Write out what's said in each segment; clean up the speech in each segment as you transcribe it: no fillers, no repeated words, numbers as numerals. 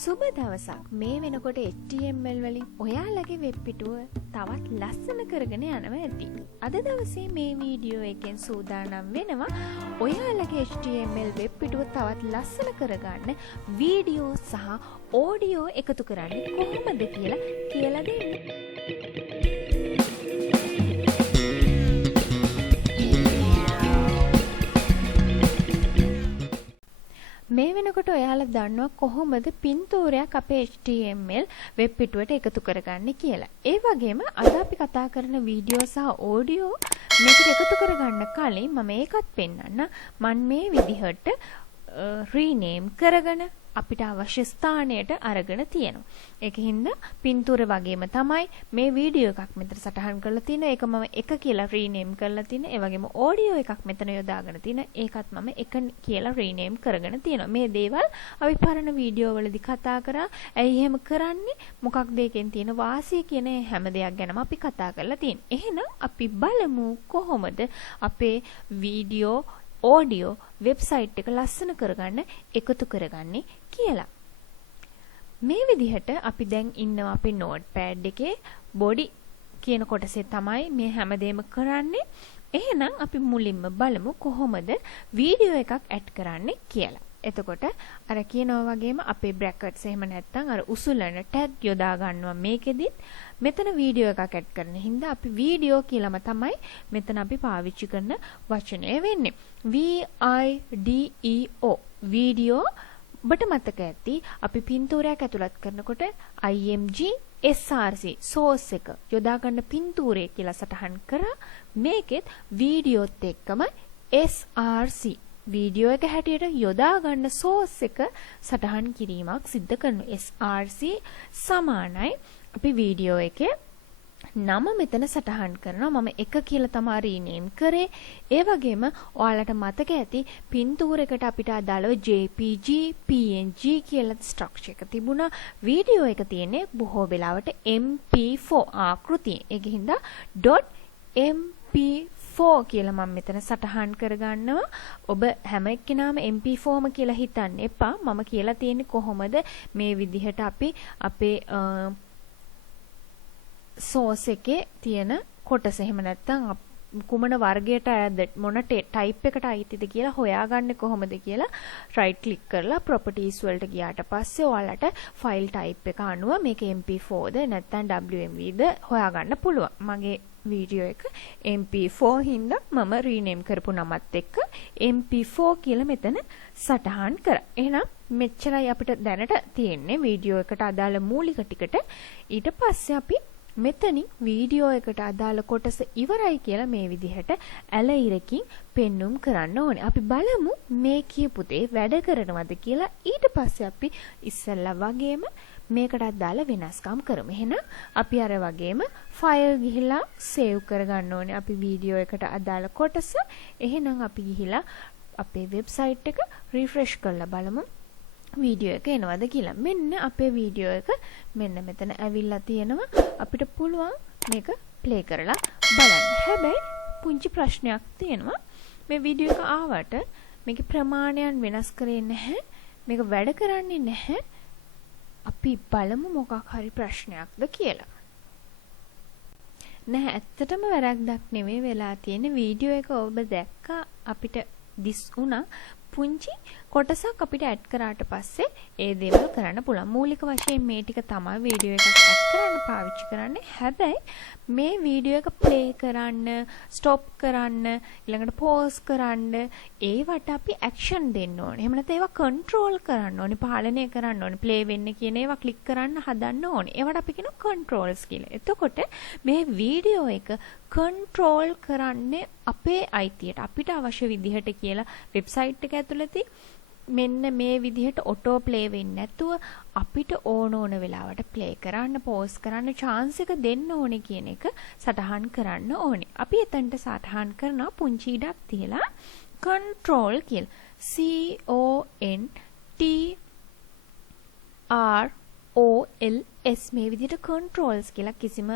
සුබ දවසක් මේ වෙනකොට HTML වලින් ඔයාලගේ වෙබ් පිටුව තවත් ලස්සන කරගෙන යනවා ඇති. අද දවසේ මේ වීඩියෝ එකෙන් සූදානම් වෙනවා ඔයාලගේ HTML වෙබ් පිටුව තවත් ලස්සන කරගන්න වීඩියෝ සහ ඕඩියෝ එකතු කරන්නේ කොහොමද කියලා දෙන්න. මේ වෙනකොට ඔයාලා දන්නවා කොහොමද පින්තූරයක් අපේ HTML වෙබ් පිටුවට එකතු කරගන්නේ කියලා. ඒ වගේම අද අපි කතා කරන වීඩියෝ සහ ඕඩියෝ මේකට එකතු කරගන්න කලින් මම ඒකත් පෙන්නන්න. මම මේ විදිහට රීනේම් කරගෙන අපිට අවශ්‍ය ස්ථානයට අරගෙන තියෙනවා. ඒකින්ද පින්තූර වගේම තමයි මේ වීඩියෝ එකක් මෙතන සටහන් කරලා තියෙන. ඒක මම එක කියලා රීනේම් කරලා තියෙන. ඒ වගේම ඕඩියෝ එකක් මෙතන යොදාගෙන තියෙන. ඒකත් මම එක කියලා රීනේම් කරගෙන තියෙනවා. මේ දේවල් අපි පරණ වීඩියෝ වලදී කතා කරා. ඇයි එහෙම කරන්නේ? මොකක්ද ඒකෙන් තියෙන වාසිය කියන හැම දෙයක් ගැනම අපි කතා කරලා තියෙනවා. එහෙනම් අපි බලමු කොහොමද අපේ වීඩියෝ ඕඩියෝ වෙබ්සයිට් එක ලස්සන කරගන්න එකතු කරගන්නේ කියලා. මේ විදිහට අපි දැන් ඉන්නවා අපේ notepad එකේ body කියන කොටසේ තමයි මේ හැමදේම කරන්නේ. එහෙනම් අපි මුලින්ම බලමු කොහොමද වීඩියෝ එකක් ඇඩ් කරන්නේ කියලා. එතකොට අර කියනවා වගේම අපේ brackets එහෙම නැත්නම් අර උසුලන tag යොදා ගන්නවා මේකෙදිත්. මෙතන වීඩියෝ එකක් ඇඩ් කරන හින්දා අපි වීඩියෝ කියලාම තමයි මෙතන අපි පාවිච්චි කරන වචනය වෙන්නේ. VIDEO video. ඔබට මතක ඇති අපි පින්තූරයක් ඇතුළත් කරනකොට IMG SRC source එක යොදා ගන්න පින්තූරය කියලා සටහන් කරා. මේකෙත් වීඩියෝත් එක්කම SRC වීඩියෝ එක හැටියට යොදා ගන්න source එක සටහන් කිරීමක් සිද්ධ කරනවා. SRC සමානයි අපි වීඩියෝ එකේ නම මෙතන සටහන් කරනවා. මම එක කියලා තමයි රීනේම් කරේ. ඒ වගේම ඔයාලට මතක ඇති පින්තූරයකට අපිට අදාළව JPG, PNG කියලා ස්ට්‍රක්චර් එක තිබුණා. වීඩියෝ එක තියෙන්නේ බොහෝ වෙලාවට MP4 ආකෘතිය. ඒකින්ද .mp4 කියලා මම මෙතන සටහන් කරගන්නවා. ඔබ හැම එක්කෙනාම MP4ම කියලා හිතන්න එපා. මම කියලා තියෙන්නේ කොහොමද මේ විදිහට අපි අපේ source එකේ තියෙන කොටස එහෙම නැත්නම් කුමන වර්ගයට අයද මොන ටයිප් එකට අයිතිද කියලා හොයාගන්නේ කොහොමද කියලා right click කරලා properties වලට ගියාට පස්සේ ඔයාලට file type එක අනුව මේක MP4ද නැත්නම් WMVද හොයාගන්න පුළුවන්. මගේ වීඩියෝ එක MP4 හින්දා මම රීනේම් කරපු නමත් එක්ක MP4 කියලා මෙතන සටහන් කරා. එහෙනම් මෙච්චරයි අපිට දැනට තියෙන්නේ වීඩියෝ එකට අදාළ මූලික ටිකට. ඊට පස්සේ අපි මෙතනින් වීඩියෝ එකට අදාළ කොටස ඉවරයි කියලා මේ විදිහට ඇලයිරකින් පෙන්눔 කරන්න ඕනේ. අපි බලමු මේ කියපු දේ වැඩ කරනවද කියලා. ඊට පස්සේ අපි ඉස්සෙල්ලා වගේම මේකට අදාළ වෙනස්කම් කරමු. එහෙනම් අපි අර වගේම ෆයිල් ගිහිලා සේව් කරගන්න ඕනේ අපි වීඩියෝ එකට අදාළ කොටස. එහෙනම් අපි ගිහිලා අපේ වෙබ්සයිට් එක රිෆ්‍රෙෂ් කරලා බලමු වීඩියෝ එක එනවද කියලා. මෙන්න අපේ වීඩියෝ එක මෙන්න මෙතන ඇවිල්ලා තියෙනවා. අපිට පුළුවන් මේක ප්ලේ කරලා බලන්න. හැබැයි පුංචි ප්‍රශ්නයක් තියෙනවා. මේ වීඩියෝ එක ආවට මේකේ ප්‍රමාණයන් වෙනස් කරේ නැහැ. මේක වැඩ කරන්නේ නැහැ. අපි බලමු මොකක් හරි ප්‍රශ්නයක්ද කියලා. නැහැ, ඇත්තටම වැරද්දක් නෙමෙයි වෙලා තියෙන්නේ. වීඩියෝ එක ඔබ දැක්කා අපිට දිස් වුණා. පුංචි කොටසක් අපිට ඇඩ් කරාට පස්සේ ඒ දේවල් කරන්න පුළුවන්. මූලික වශයෙන් මේ ටික තමයි වීඩියෝ එකක් ඇඩ් කරන්න පාවිච්චි කරන්නේ. හැබැයි මේ වීඩියෝ එක ප්ලේ කරන්න, ස්ටොප් කරන්න, ඊළඟට පෝස් කරන්න ඒවට අපි ඇක්ෂන් දෙන්න ඕනේ. එහෙම නැත්නම් ඒවා කන්ට්‍රෝල් කරන්න ඕනේ, පාලනය කරන්න ඕනේ. ප්ලේ වෙන්න කියන ඒවා ක්ලික් කරන්න හදන්න ඕනේ. ඒවට අපි කියනවා කන්ට්‍රෝල්ස් කියලා. එතකොට මේ වීඩියෝ එක කන්ට්‍රෝල් කරන්නේ අපේ අයිතියට අපිට අවශ්‍ය විදිහට කියලා වෙබ්සයිට් එක ඇතුළතදී මෙන්න මේ විදිහට ඔටෝ ප්ලේ වෙන්නේ නැතුව අපිට ඕන වෙලාවට ප්ලේ කරන්න, පෝස් කරන්න chance එක දෙන්න ඕනේ කියන එක සටහන් කරන්න ඕනේ. අපි එතනට සටහන් කරන පුංචි ඉඩක් තියලා control කියලා. CONTROLS මේ විදිහට controls කියලා කිසිම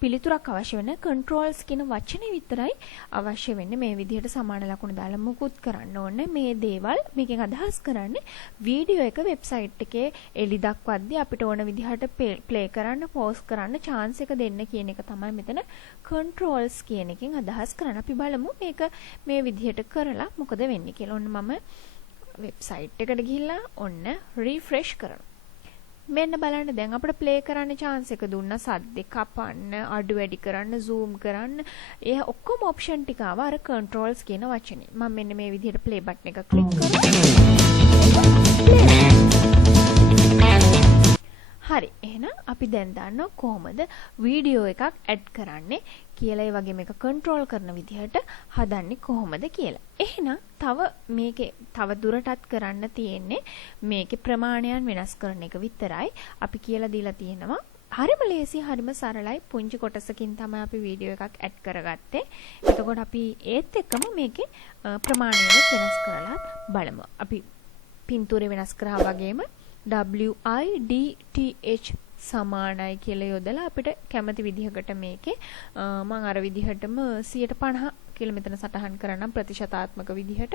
පිළිතුරක් අවශ්‍ය වෙන්නේ controls කියන වචනේ විතරයි අවශ්‍ය වෙන්නේ මේ විදිහට සමාන ලකුණු දාලා මුකුත් කරන්න ඕනේ මේ දේවල් මේකෙන් අදහස් කරන්නේ වීඩියෝ එක වෙබ්සයිට් එකේ එලි දක්වද්දී අපිට ඕන විදිහට ප්ලේ කරන්න පෝස් කරන්න chance එක දෙන්න කියන එක තමයි මෙතන controls කියන එකෙන් අදහස් කරන්නේ අපි බලමු මේක මේ විදිහට කරලා මොකද වෙන්නේ කියලා ඔන්න මම වෙබ්සයිට් එකට ගිහිල්ලා ඔන්න රිෆ්‍රෙෂ් කරනවා මෙන්න බලන්න දැන් අපිට ප්ලේ කරන්න chance එක දුන්නා සද්දේ කපන්න අඩු වැඩි කරන්න zoom කරන්න ඒ ඔක්කොම ඔප්ෂන් ටික ආවා අර controls කියන වචනේ මම මෙන්න මේ විදිහට play button එක ක්ලික් කරනවා හරි එහෙනම් අපි දැන් දන්නවා කොහොමද වීඩියෝ එකක් ඇඩ් කරන්නේ කියලා ඒ වගේ මේක කන්ට්‍රෝල් කරන විදිහට හදන්නේ කොහොමද කියලා. එහෙනම් මේකේ තව දුරටත් කරන්න තියෙන්නේ මේකේ ප්‍රමාණයන් වෙනස් කරන එක විතරයි. අපි කියලා දීලා තියෙනවා. හරිම ලේසි හරිම සරලයි පුංචි කොටසකින් තමයි අපි වීඩියෝ එකක් ඇඩ් කරගත්තේ. එතකොට අපි ඒත් එක්කම මේකේ ප්‍රමාණය වෙනස් කරලා බලමු. අපි පින්තූරේ වෙනස් කරා වගේම WIDTH සමානයි කියලා යොදලා අපිට කැමති විදිහකට මේකේ මම අර විදිහටම 150 කියලා මෙතන සටහන් කරනම් ප්‍රතිශතාත්මක විදිහට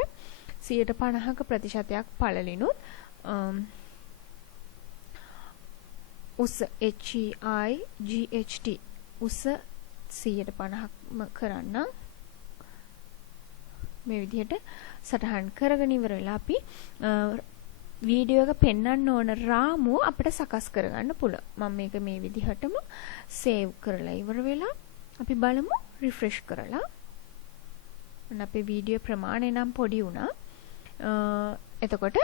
150ක ප්‍රතිශතයක් පළලිනුත් උස HEIGHT උස 150ක්ම කරන්න මේ විදිහට සටහන් කරගෙන ඉවර වෙලා අපි වීඩියෝ එක පෙන්වන්න ඕන රාමුව අපිට සකස් කරගන්න පුළුවන්. මම මේක මේ විදිහටම සේව් කරලා ඉවර වෙලා අපි බලමු රිෆ්‍රෙෂ් කරලා. ඔන්න අපේ වීඩියෝ ප්‍රමාණය නම් පොඩි වුණා. එතකොට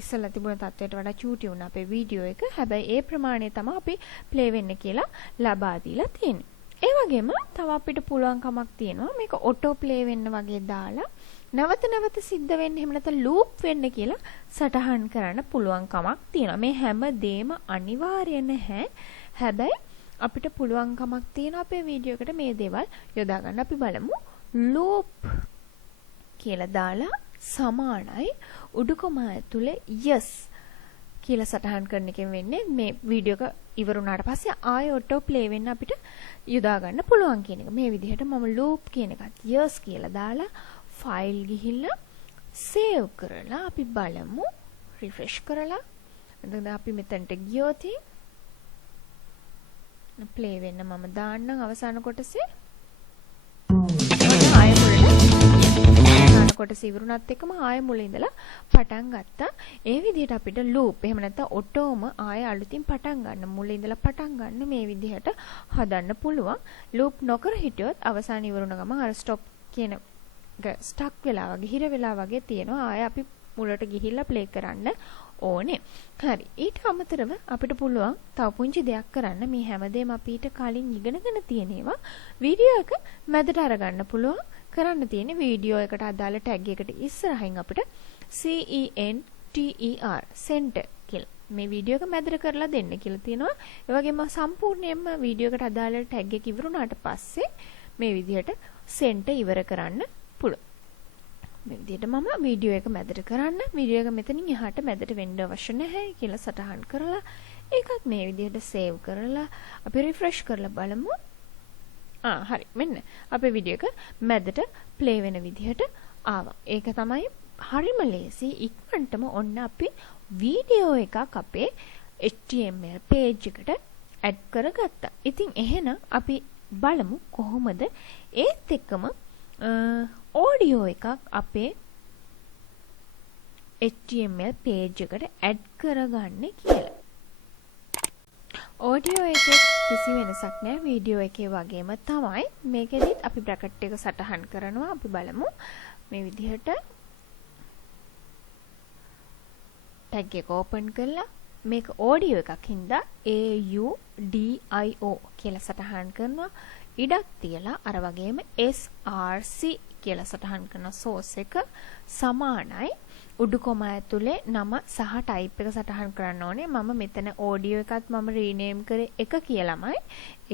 ඉස්සෙල්ලා තිබුණ තත්ත්වයට වඩා චූටි වුණා අපේ වීඩියෝ එක. හැබැයි ඒ ප්‍රමාණය තමයි අපි ප්ලේ වෙන්න කියලා ලබා දීලා තියෙන්නේ. ඒ වගේම තව අපිට පුළුවන්කමක් තියෙනවා මේක ඔටෝ ප්ලේ වෙන්න වගේ දාලා නැවත නැවත සිද්ධ වෙන්න එහෙම නැත්නම් ලූප් වෙන්න කියලා සටහන් කරන්න පුළුවන් කමක් තියෙනවා. මේ හැම දෙම අනිවාර්ය නැහැ. හැබැයි අපිට පුළුවන් කමක් තියෙනවා අපේ වීඩියෝ එකට මේ දේවල් යොදා ගන්න. අපි බලමු ලූප් කියලා දාලා සමානයි උඩු කොම ඇතුලේ yes කියලා සටහන් කරන එකෙන් වෙන්නේ මේ වීඩියෝ එක ඉවර වුණාට පස්සේ ආයෙ ඔටෝ ප්ලේ වෙන්න අපිට යොදා ගන්න පුළුවන් කියන එක. මේ විදිහට මම ලූප් කියන එකත් yes කියලා දාලා ෆයිල් ගිහිල්ලා සේව් කරලා අපි බලමු රිෆ්‍රෙෂ් කරලා එතකොට අපි මෙතනට ගියොත් ප්ලේ වෙන්න මම දාන්නම් අවසාන කොටසේ ආයෙ මුලට අවසාන කොටස ඉවරුණත් එක්කම ආයෙ මුල ඉඳලා පටන් ගත්තා ඒ විදිහට අපිට ලූප් එහෙම නැත්නම් ඔටෝම ආයෙ අලුතින් පටන් ගන්න මුල ඉඳලා පටන් ගන්න මේ විදිහට හදන්න පුළුවන් ලූප් නොකර හිටියොත් අවසාන ඉවරුණ ගමන් අර ස්ටොප් කියන ස්ටක් වෙලා වගේ හිර වෙලා වගේ තියෙනවා ආයෙ අපි මුලට ගිහිල්ලා ප්ලේ කරන්න ඕනේ. හරි. ඊට අමතරව අපිට පුළුවන් තව පුංචි දෙයක් කරන්න මේ හැමදේම අපිට කලින් ඉගෙනගෙන තියෙනවා වීඩියෝ එක මැදට අරගන්න පුළුවන්. කරන්න තියෙන්නේ වීඩියෝ එකට අදාළ ටැග් එකට ඉස්සරහින් අපිට CENTER center කියලා මේ වීඩියෝ එක මැදට කරලා දෙන්න කියලා තියෙනවා. ඒ වගේම සම්පූර්ණයෙන්ම වීඩියෝ එකට අදාළ ටැග් එක ඉවරුණාට පස්සේ මේ විදිහට center ඉවර කරන්න පුළුවන්. මේ විදිහට මම වීඩියෝ එක මැදට කරන්න වීඩියෝ එක මෙතනින් එහාට මැදට වෙන්න අවශ්‍ය නැහැ කියලා සටහන් කරලා ඒකත් මේ විදිහට සේව් කරලා අපි රිෆ්‍රෙෂ් කරලා බලමු. හරි මෙන්න අපේ වීඩියෝ එක මැදට ප්ලේ වෙන විදිහට ආවා. ඒක තමයි හරිම ලේසි ඉක්මනටම ඔන්න අපි වීඩියෝ එකක් අපේ HTML page එකට ඇඩ් කරගත්තා. ඉතින් එහෙනම් අපි බලමු කොහොමද ඒත් එක්කම ඔඩියෝ එකක් අපේ HTML page එකට ඇඩ් කරගන්නේ කියලා. ඔඩියෝ එකේ කිසි වෙනසක් නැහැ වීඩියෝ එකේ වගේම තමයි. මේකෙදිත් අපි බ්‍රැකට් එක සටහන් කරනවා. අපි බලමු මේ විදිහට ටැග් එක ඕපන් කරලා මේක ඔඩියෝ එකක් හින්දා AUDIO කියලා සටහන් කරනවා. ඉඩක් තියලා අර වගේම SRC කියලා සටහන් කරන සෝස් එක සමානයි උඩු කොම ඇතුලේ නම සහ ටයිප් එක සටහන් කරන්න ඕනේ. මම මෙතන ඔඩියෝ එකත් මම රීනේම් කරේ එක කියලාමයි.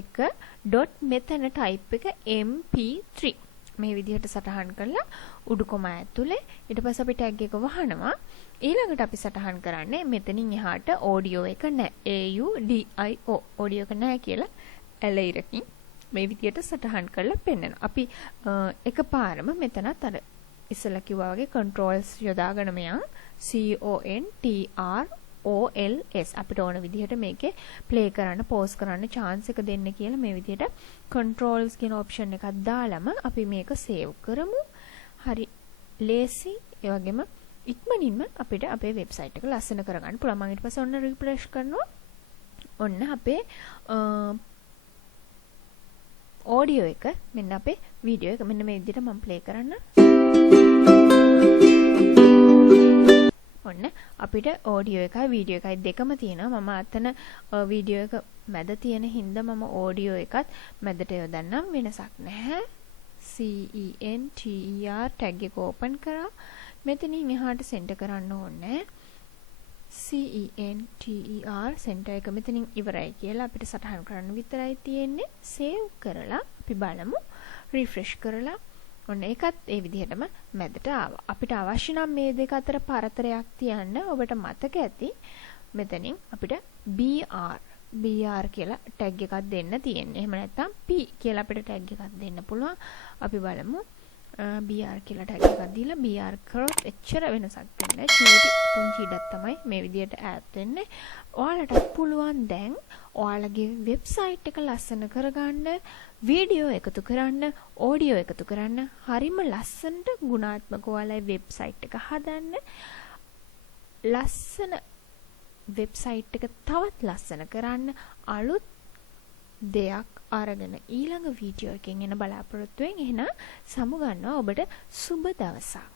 එක ඩොට් මෙතන ටයිප් එක MP3 මේ විදිහට සටහන් කරලා උඩු කොම ඇතුලේ ඊට පස්සේ අපි ටැග් එක වහනවා. ඊළඟට අපි සටහන් කරන්නේ මෙතනින් එහාට audio එක නැහැ. AUDIO audio එක නැහැ කියලා ඇලයිරකින් මේ විදියට සටහන් කරලා පෙන්නනවා. අපි එකපාරම මෙතනත් අර ඉස්සලා කිව්වා වගේ controls යොදාගෙන මෙයන් CONTROLS අපිට ඕන විදිහට මේකේ play කරන්න pause කරන්න chance එක දෙන්න කියලා මේ විදිහට controls කියන option එකක් දාලම අපි මේක save කරමු. හරි ලේසි. ඒ වගේම ඉක්මනින්ම අපිට අපේ වෙබ්සයිට් එක ලස්සන කරගන්න පුළුවන්. මම ඊට පස්සේ ඔන්න රිෆ්‍රෙෂ් කරනවා. ඔන්න අපේ audio එක මෙන්න අපේ වීඩියෝ එක මෙන්න මේ විදිහට මම play කරන්න. ඔන්න අපිට audio එකයි video එකයි දෙකම තියෙනවා. මම අතන වීඩියෝ එක මැද තියෙන හින්දා මම audio එකත් මැදට යොදන්නම්. වෙනසක් නැහැ. CENTER tag එක open කරා. මෙතනින් එහාට center කරන්න ඕනේ. CENTER center එක මෙතනින් ඉවරයි කියලා අපිට සටහන් කරන්න විතරයි තියෙන්නේ. save කරලා අපි බලමු. refresh කරලා ඔන්න ඒකත් ඒ විදිහටම මැදට ආවා. අපිට අවශ්‍ය නම් මේ දෙක අතර පරතරයක් තියන්න ඔබට මතක ඇති. මෙතනින් අපිට BR කියලා tag එකක් දෙන්න තියෙන්නේ. එහෙම නැත්නම් P කියලා අපිට tag එකක් දෙන්න පුළුවන්. අපි බලමු. BR කියලා tag එකක් දීලා BR කරොත් එච්චර වෙනසක් වෙන්නේ නැහැ. චූටි පුංචි ඉඩක් තමයි මේ විදිහට ඈඩ් වෙන්නේ. ඔයාලටත් පුළුවන් දැන් ඔයාලගේ වෙබ්සයිට් එක ලස්සන කරගන්න, වීඩියෝ එකතු කරන්න, ඔඩියෝ එකතු කරන්න, හරිම ලස්සනට ගුණාත්මක ඔයාලගේ වෙබ්සයිට් එක හදන්න. ලස්සන වෙබ්සයිට් එක තවත් ලස්සන කරන්න අලුත් දෙයක් අරගෙන ඊළඟ වීඩියෝ එකෙන් එන බලාපොරොත්තුවෙන් එහෙනම් සමු ගන්නවා ඔබට සුබ දවසක්.